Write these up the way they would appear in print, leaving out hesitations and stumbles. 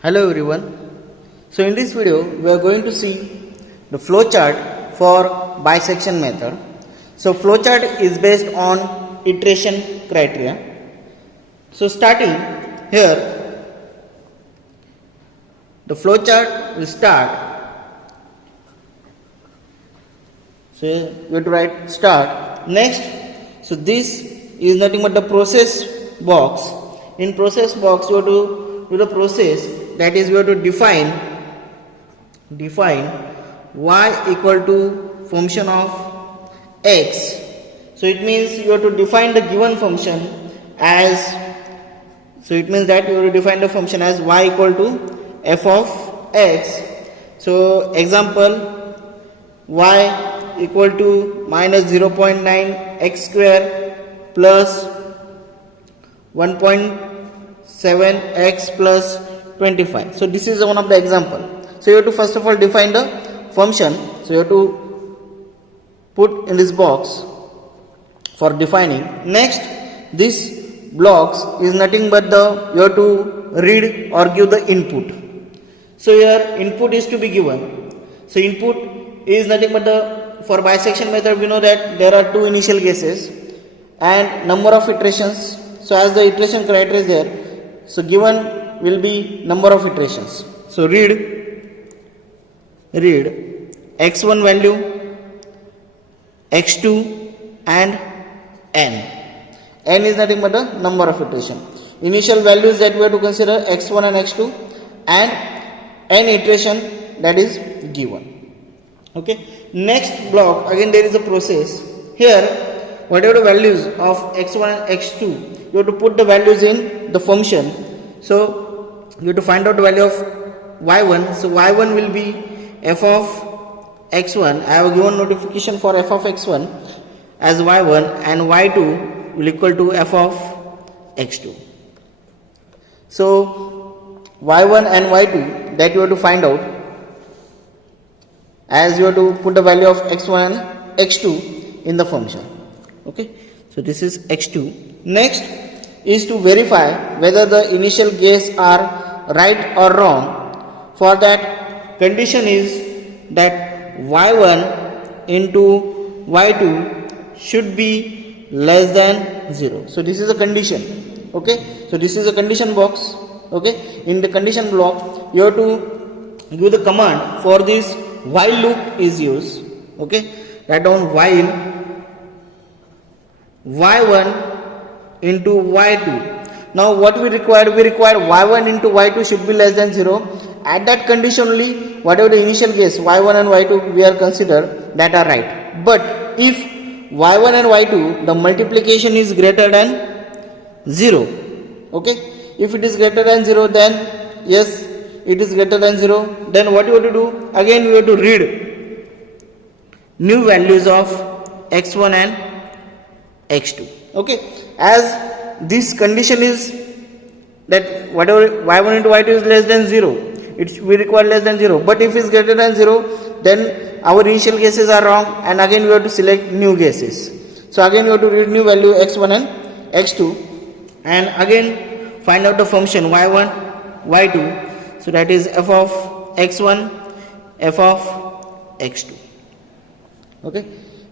Hello everyone. So in this video we are going to see the flowchart for bisection method. So flowchart is based on iteration criteria. So starting here, the flowchart will start. So we have to write start. Next, so this is nothing but the process box. In process box you have to do the process, that is we have to define y equal to function of x. So it means you have to define the given function as, so it means that you have to define the function as y equal to f of x. So example, y equal to minus 0.9 x square plus 1.7 x plus 25. So this is one of the example. So you have to first of all define the function. So you have to put in this box for defining. Next, this blocks is nothing but the, you have to read or give the input. So your input is to be given. So input is nothing but the, for bisection method we know that there are two initial guesses and number of iterations. So as the iteration criteria is there, so given will be number of iterations. So read x1 value, x2 and n is nothing but the number of iteration. Initial values that we have to consider x1 and x2 and n iteration that is given. Okay, next block again there is a process. Here whatever the values of x1 and x2, you have to put the values in the function. So you have to find out the value of y1. So y1 will be f of x1. I have given notification for f of x1 as y1 and y2 will equal to f of x2. So y1 and y2 that you have to find out, as you have to put the value of x1 and x2 in the function. Okay, so this is x2. Next is to verify whether the initial guess are right or wrong. For that, condition is that y1 into y2 should be less than 0. So this is a condition. Okay, so this is a condition box. Okay, in the condition block you have to give the command for this while loop is used. Okay, write down while y1 into y2. Now what we require y1 into y2 should be less than 0. At that condition only whatever the initial guess y1 and y2 we are considered that are right. But if y1 and y2 the multiplication is greater than 0, okay, if it is greater than 0 then yes it is greater than 0, then what you have to do, again we have to read new values of x1 and x2. Okay, as this condition is that whatever y1 into y2 is less than 0, we require less than 0, but if it is greater than 0 then our initial guesses are wrong and again we have to select new guesses. So again you have to read new value x1 and x2 and again find out the function y1 y2, so that is f of x1 f of x2. Okay,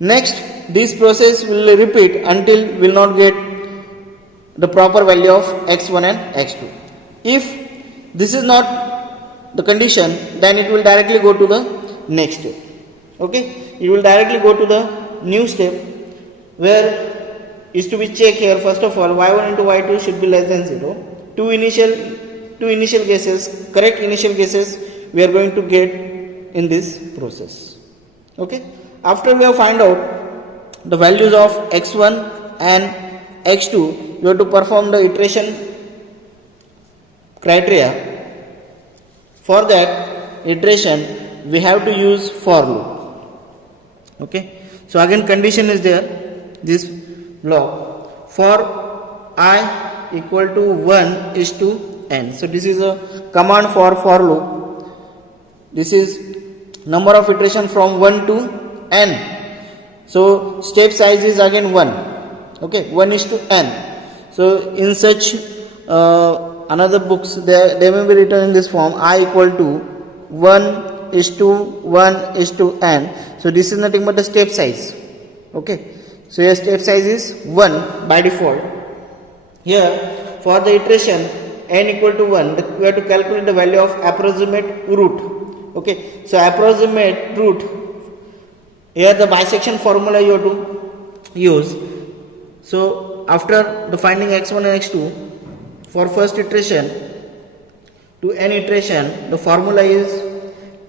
next this process will repeat until we will not get the proper value of x1 and x2. If this is not the condition, then it will directly go to the next step. Okay, it will directly go to the new step where is to be checked here. First of all, y1 into y2 should be less than 0. Two initial guesses, correct initial guesses we are going to get in this process. Okay, after we have find out the values of x1 and x2, you have to perform the iteration criteria. For that iteration we have to use for loop. Okay, so again condition is there, this block for I equal to 1 is to n. So this is a command for loop. This is number of iteration from 1 to n. So step size is again 1. Okay, 1 is to n. So in such another books, they may be written in this form: I equal to 1:1:n. So this is nothing but the step size. Okay, so your step size is 1 by default. Here for the iteration n equal to 1, we have to calculate the value of approximate root. Okay, so approximate root, here the bisection formula you have to use. So after the finding x1 and x2, for first iteration to n iteration, the formula is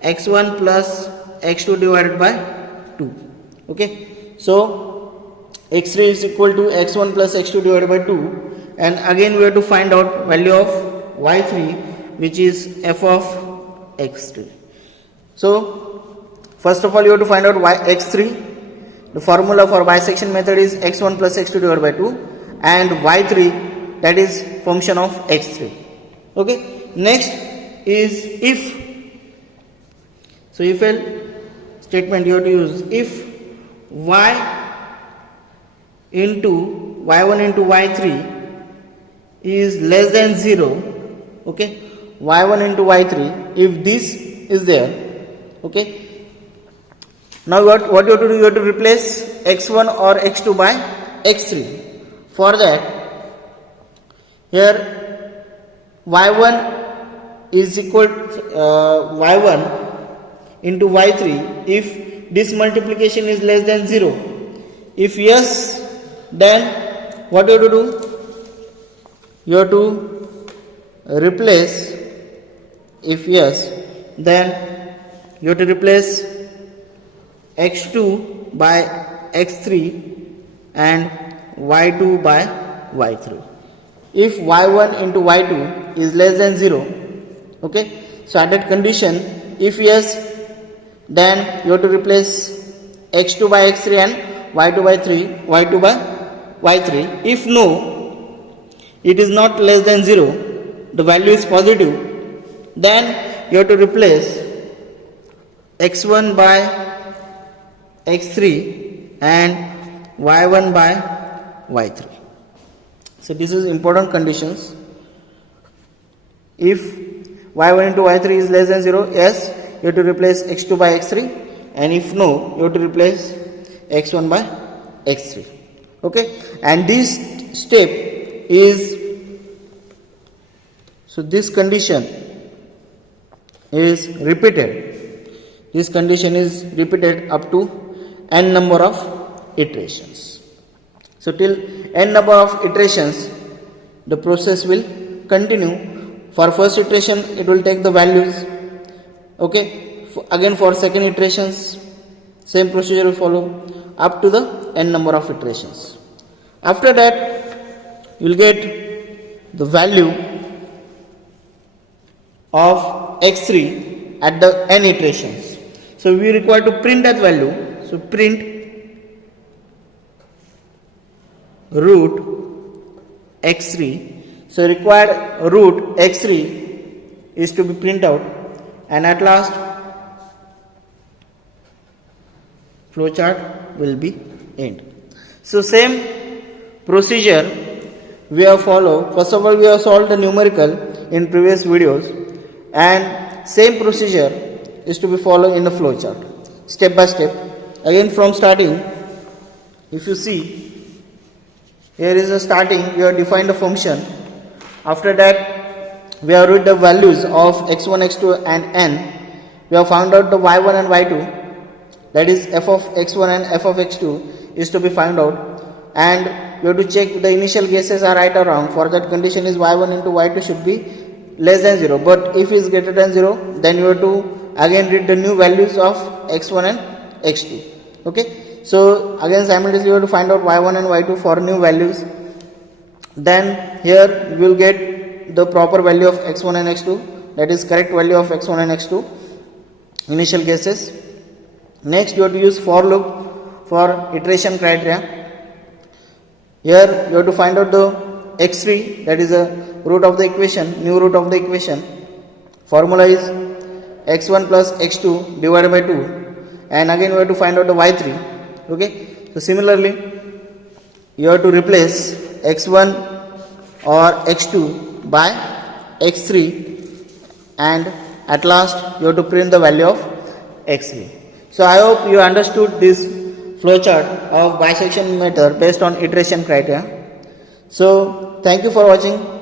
x1 plus x2 divided by 2. Okay, so x3 is equal to x1 plus x2 divided by 2, and again we have to find out value of y3, which is f of x3. So first of all you have to find out x3. The formula for bisection method is x1 plus x2 divided by 2, and y3, that is function of x3. Okay, next is if. So if else statement you have to use: if y into y1 into y3 is less than 0. Okay, y1 into y3, if this is there. Okay, now what you have to do? You have to replace x1 or x2 by x3. For that, here y1 is equal to y1 into y3 if this multiplication is less than 0. If yes, then what you have to do? You have to replace. If yes, then you have to replace x2 by x3 and y2 by y3. If y1 into y2 is less than 0, okay, so at that condition, if yes, then you have to replace x2 by x3 and y2 by y3. If no, it is not less than 0, the value is positive, then you have to replace x1 by x3 and y1 by y3. So this is important conditions. If y1 into y3 is less than 0, yes, you have to replace x2 by x3, and if no, you have to replace x1 by x3. Okay, and this step is, so this condition is repeated. This condition is repeated up to n number of iterations. So till n number of iterations, the process will continue. For first iteration, it will take the values. Okay, again for second iterations, same procedure will follow up to the n number of iterations. After that, you will get the value of x3 at the n iterations. So we require to print that value. So print root x3. So required root x3 is to be printed out, and at last flowchart will be end. So same procedure we have followed. First of all, we have solved the numerical in previous videos, and same procedure is to be followed in the flowchart, step by step. Again from starting, if you see, here is a starting, we have defined a function. After that, we have written the values of x1, x2 and n. We have found out the y1 and y2, that is f of x1 and f of x2 is to be found out, and we have to check the initial guesses are right or wrong. For that condition is y1 into y2 should be less than 0, but if it is greater than 0, then you have to again read the new values of x1 and x2. Okay, so again simultaneously you have to find out y1 and y2 for new values. Then here you will get the proper value of x1 and x2, that is correct value of x1 and x2, initial guesses. Next you have to use for loop for iteration criteria. Here you have to find out the x3, that is a root of the equation, new root of the equation. Formula is x1 plus x2 divided by 2, and again we have to find out the y3. Okay, so similarly you have to replace x1 or x2 by x3, and at last you have to print the value of x3. So I hope you understood this flowchart of bisection method based on iteration criteria. So thank you for watching.